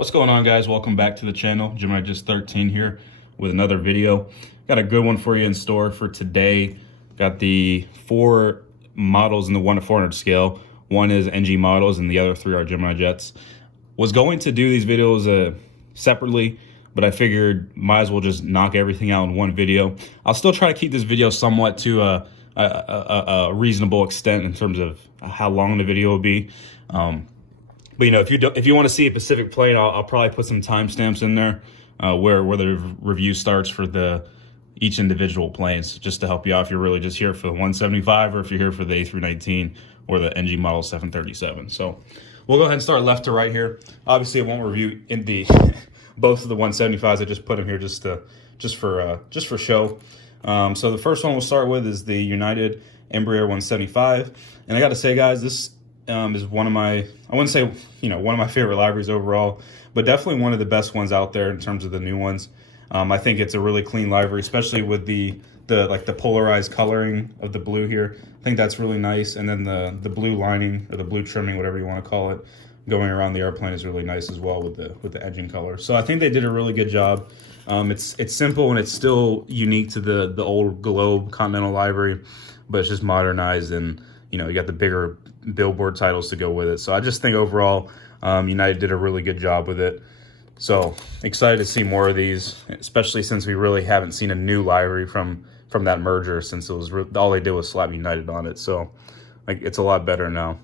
What's going on, guys? Welcome back to the channel. Gemini just 13 here with another video. Got a good one for you in store for today. Got the 4 models in the 1 to 400 scale. One is NG models and the other 3 are Gemini jets. Was going to do these videos separately, but I figured might as well just knock everything out in one video. I'll still try to keep this video somewhat to a reasonable extent in terms of how long the video will be. But you know, if you want to see a specific plane, I'll probably put some timestamps in there where the review starts for each individual planes, just to help you out if you're really just here for the 175 or if you're here for the A319 or the NG model 737. So we'll go ahead and start left to right here. Obviously, I won't review in the both of the 175s. I just put them here just for show. So the first one we'll start with is the United Embraer 175, and I got to say, guys, this is one of my, I wouldn't say, one of my favorite libraries overall, but definitely one of the best ones out there in terms of the new ones. I think it's a really clean library, especially with the polarized coloring of the blue here. I think that's really nice, and then the blue lining or the blue trimming, whatever you want to call it, going around the airplane is really nice as well with the edging color. So I think they did a really good job. It's simple and it's still unique to the old Globe Continental library, but it's just modernized, and you got the bigger billboard titles to go with it. So I just think overall United did a really good job with it. So excited to see more of these, especially since we really haven't seen a new library from that merger, since it was all they did was slap United on it. So it's a lot better now.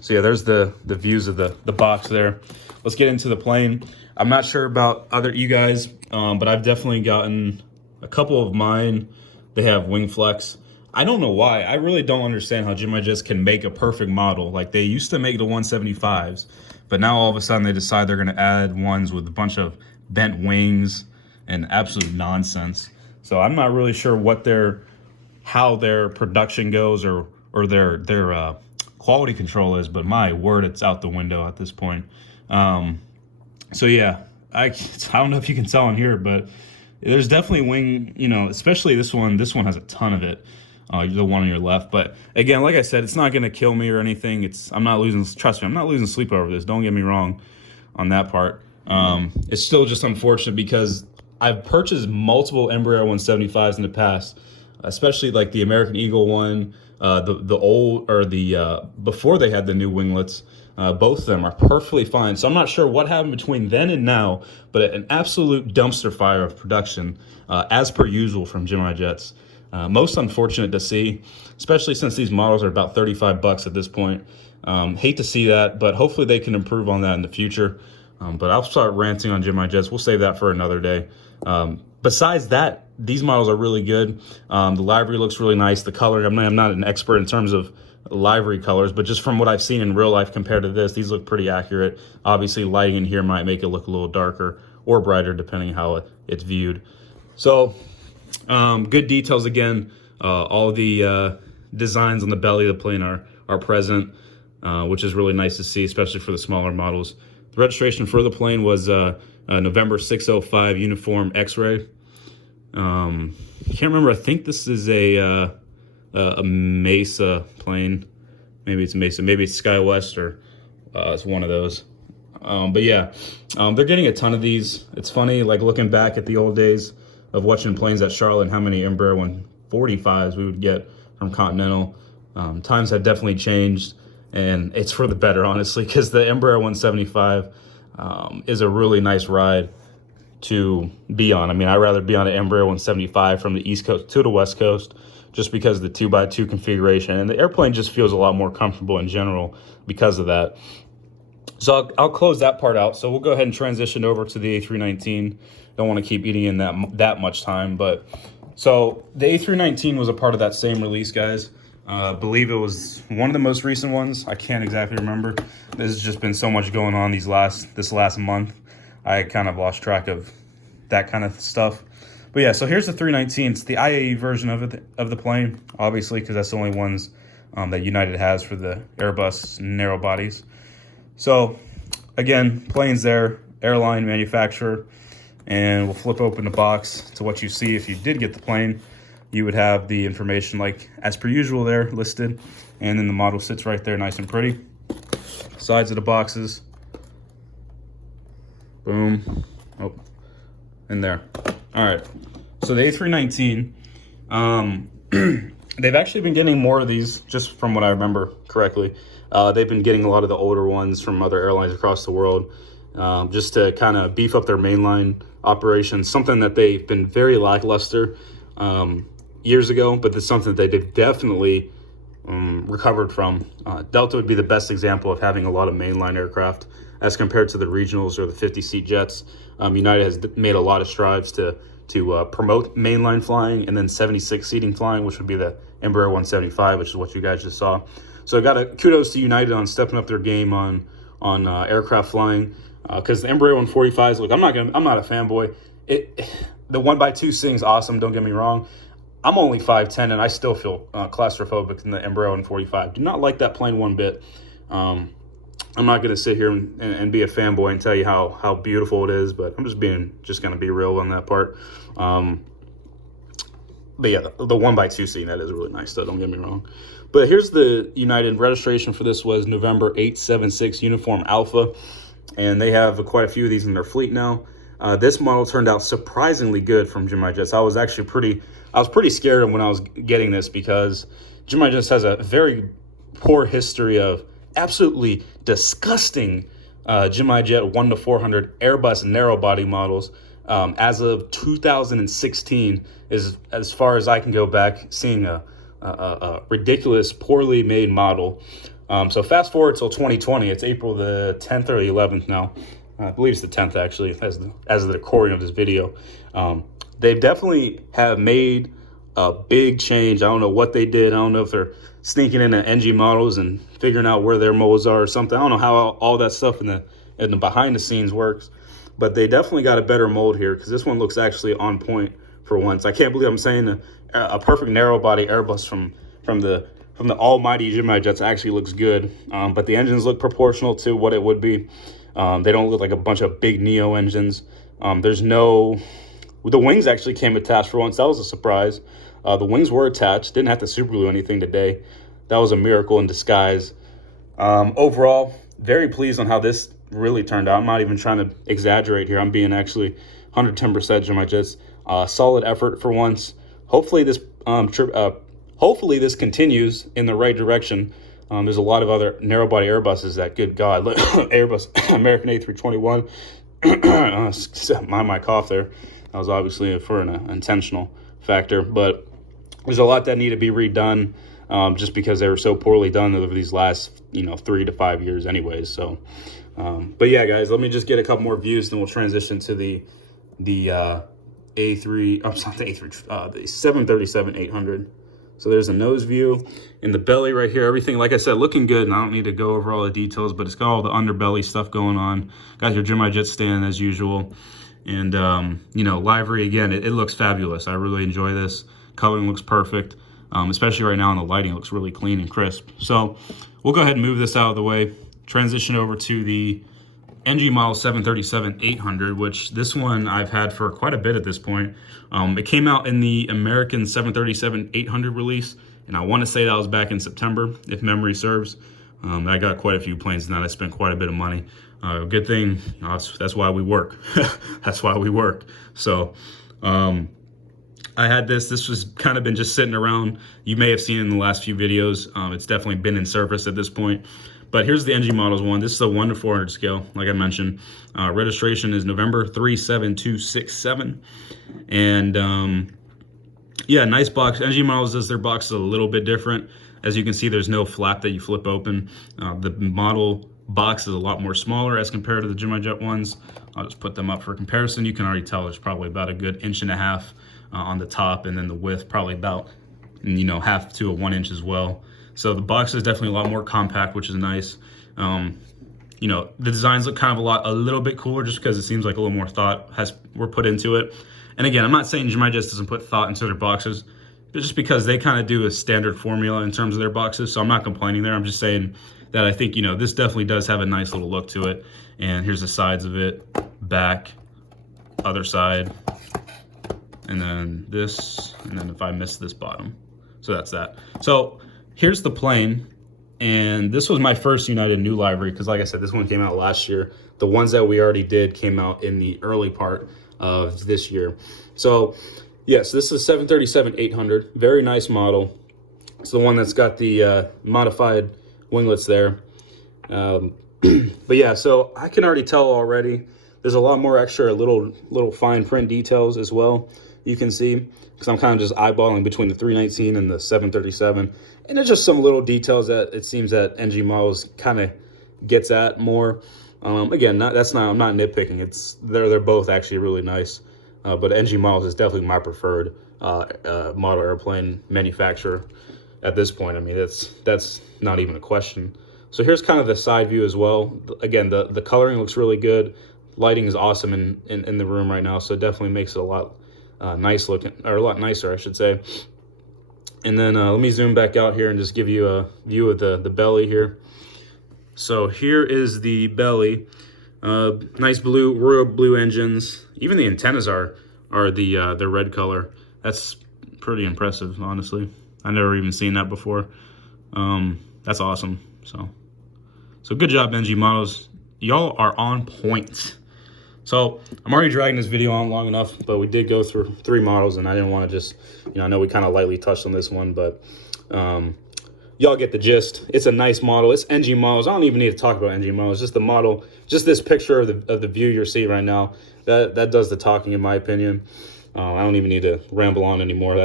So yeah, there's the views of the box there. Let's get into the plane. I'm not sure about you guys, but I've definitely gotten a couple of mine. They have wing flex. I don't know why. I really don't understand how Gemini just can make a perfect model. Like, they used to make the 175s, but now all of a sudden they decide they're going to add ones with a bunch of bent wings and absolute nonsense. So I'm not really sure how their production goes or their quality control is, but my word, it's out the window at this point. So yeah, I don't know if you can tell in here, but there's definitely wing, especially this one. This one has a ton of it. The one on your left. But again, like I said, it's not going to kill me or anything. Trust me, I'm not losing sleep over this. Don't get me wrong on that part. It's still just unfortunate because I've purchased multiple Embraer 175s in the past, especially like the American Eagle one, the old, or the before they had the new winglets. Both of them are perfectly fine. So I'm not sure what happened between then and now, but an absolute dumpster fire of production, as per usual from Gemini jets. Most unfortunate to see, especially since these models are about $35 at this point. Hate to see that, but hopefully they can improve on that in the future. But I'll start ranting on Gemini jets. We'll save that for another day. Besides that, these models are really good. The library looks really nice. The color, I'm not an expert in terms of library colors, but just from what I've seen in real life compared to this, these look pretty accurate. Obviously, lighting in here might make it look a little darker or brighter depending how it's viewed. So good details again. All the designs on the belly of the plane are present, which is really nice to see, especially for the smaller models. The registration for the plane was November 605 Uniform X-Ray. I can't remember. I think this is a Mesa plane. Maybe it's Mesa. Maybe it's SkyWest, or it's one of those. But yeah, they're getting a ton of these. It's funny, like looking back at the old days of watching planes at Charlotte and how many Embraer 145s we would get from Continental. Times have definitely changed, and it's for the better, honestly, because the Embraer 175 is a really nice ride to be on. I mean, I'd rather be on an Embraer 175 from the East Coast to the West Coast, just because of the 2x2 configuration, and the airplane just feels a lot more comfortable in general because of that. So I'll close that part out. So we'll go ahead and transition over to the A319. Don't want to keep eating in that much time, but so the A319 was a part of that same release, guys. I believe it was one of the most recent ones. I can't exactly remember. There's just been so much going on this last month. I kind of lost track of that kind of stuff. But yeah, so here's the 319. It's the IAE version of the plane, obviously, because that's the only ones that United has for the Airbus narrow bodies. So again, plane's there, airline, manufacturer, and we'll flip open the box to what you see if you did get the plane. You would have the information, like as per usual, there listed, and then the model sits right there nice and pretty. Sides of the boxes, Boom. Oh, in there. All right. So the A319, they've actually been getting more of these, just from what I remember correctly. They've been getting a lot of the older ones from other airlines across the world, just to kind of beef up their mainline operations, something that they've been very lackluster years ago, but it's something that they've definitely recovered from. Delta would be the best example of having a lot of mainline aircraft as compared to the regionals or the 50-seat jets. United has made a lot of strides to promote mainline flying, and then 76-seating flying, which would be the Embraer 175, which is what you guys just saw. So I got a kudos to United on stepping up their game on aircraft flying, because the Embraer 145s, look, I'm not a fanboy. The 1x2 thing's awesome, don't get me wrong. I'm only 5'10", and I still feel claustrophobic in the Embraer 145. Do not like that plane one bit. I'm not going to sit here and be a fanboy and tell you how beautiful it is, but I'm just going to be real on that part. But yeah, the 1x2 seat, that is really nice, though, don't get me wrong. But here's the United registration for this was November 876 Uniform Alpha, and they have quite a few of these in their fleet now. This model turned out surprisingly good from Gemini Jets. I was pretty scared when I was getting this, because Gemini Jets has a very poor history of absolutely disgusting Gemini Jet 1-400 Airbus narrow body models. As of 2016 is as far as I can go back seeing a ridiculous, poorly made model. So fast forward till 2020, it's April the 10th or the 11th now. I believe it's the 10th actually, as of the recording of this video. They definitely have made a big change. I don't know what they did. I don't know if they're sneaking into NG models and figuring out where their molds are or something. I don't know how all that stuff in the behind the scenes works, but they definitely got a better mold here, because this one looks actually on point for once. I can't believe I'm saying a perfect narrow body Airbus from the almighty Gemini Jets actually looks good. But the engines look proportional to what it would be. They don't look like a bunch of big Neo engines. The wings actually came attached for once. That was a surprise. The wings were attached. Didn't have to super glue anything today. That was a miracle in disguise. Overall, very pleased on how this really turned out. I'm not even trying to exaggerate here. I'm being actually 110% Gemini Jets. Solid effort for once. Hopefully this continues in the right direction. There's a lot of other narrow body Airbuses that, good God, Airbus American A321. Mind my cough there. That was obviously for an intentional factor, but there's a lot that need to be redone, just because they were so poorly done over these last 3 to 5 years anyways. So but yeah, guys, let me just get a couple more views, then we'll transition to the A3 the 737-800. So there's a nose view in the belly right here. Everything, like I said, looking good, and I don't need to go over all the details, but it's got all the underbelly stuff going on. Got your Gemini Jet stand as usual. And, livery, again, it looks fabulous. I really enjoy this. Coloring looks perfect, especially right now, and the lighting looks really clean and crisp. So we'll go ahead and move this out of the way. Transition over to the NG model 737-800, which this one I've had for quite a bit at this point. It came out in the American 737-800 release, and I want to say that was back in September, if memory serves. I got quite a few planes in that. I spent quite a bit of money. Good thing, that's why we work. That's why we work. So I had this was kind of been just sitting around. You may have seen it in the last few videos. It's definitely been in service at this point. But here's the NG models one. This is a 1-400 scale, like I mentioned. Registration is November 37267. And yeah, nice box. NG models does their boxes a little bit different. As you can see, there's no flap that you flip open. The model box is a lot more smaller as compared to the Gemini Jet ones. I'll just put them up for comparison. You can already tell there's probably about a good 1.5 inches on the top, and then the width probably about 1/2 to 1 inch as well. So the box is definitely a lot more compact, which is nice. The designs look kind of a little bit cooler, just because it seems like a little more thought were put into it. And again, I'm not saying Gemini Jets doesn't put thought into their boxes, but just because they kind of do a standard formula in terms of their boxes. So I'm not complaining there. I'm just saying that I think, this definitely does have a nice little look to it. And here's the sides of it, back, other side, and then this, and then if I miss this bottom. So that's that. So here's the plane, And this was my first United new livery because, like I said, this one came out last year. The ones that we already did came out in the early part of this year. So, yes, this is 737-800. Very nice model. It's the one that's got the modified winglets there. But yeah, so I can already tell already there's a lot more extra little fine print details as well. You can see, because I'm kind of just eyeballing between the 319 and the 737. And there's just some little details that it seems that NG models kind of gets at more. Again, I'm not nitpicking. They're both actually really nice. But NG models is definitely my preferred model airplane manufacturer at this point. I mean, that's not even a question. So here's kind of the side view as well. Again, the coloring looks really good. Lighting is awesome in the room right now, so it definitely makes it a lot nice looking, or a lot nicer, I should say. And then let me zoom back out here and just give you a view of the belly here. So here is the belly. Nice blue, royal blue engines. Even the antennas are the red color. That's pretty impressive, honestly. I've never even seen that before. That's awesome. So good job, NG models. Y'all are on point. So I'm already dragging this video on long enough, but we did go through 3 models, and I didn't want to just, I know we kind of lightly touched on this one, but y'all get the gist. It's a nice model. It's NG models. I don't even need to talk about NG models. Just the model, just this picture of the view you're seeing right now. That does the talking, in my opinion. I don't even need to ramble on anymore.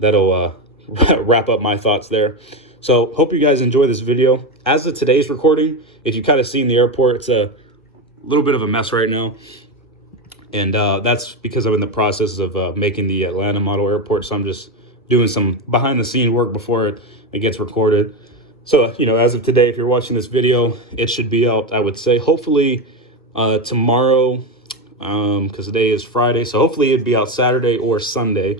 That'll wrap up my thoughts there. So hope you guys enjoy this video. As of today's recording, if you kind of seen the airport, it's a little bit of a mess right now. And that's because I'm in the process of making the Atlanta model airport. So I'm just doing some behind the scenes work before it gets recorded. So, as of today, if you're watching this video, it should be out, I would say, hopefully tomorrow, because today is Friday. So hopefully it'd be out Saturday or Sunday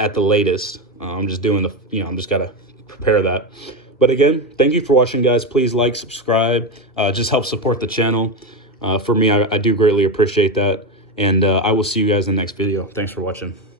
at the latest. I'm just doing I'm just got to prepare that. But again, thank you for watching, guys. Please like, subscribe, just help support the channel. For me, I do greatly appreciate that. And I will see you guys in the next video. Thanks for watching.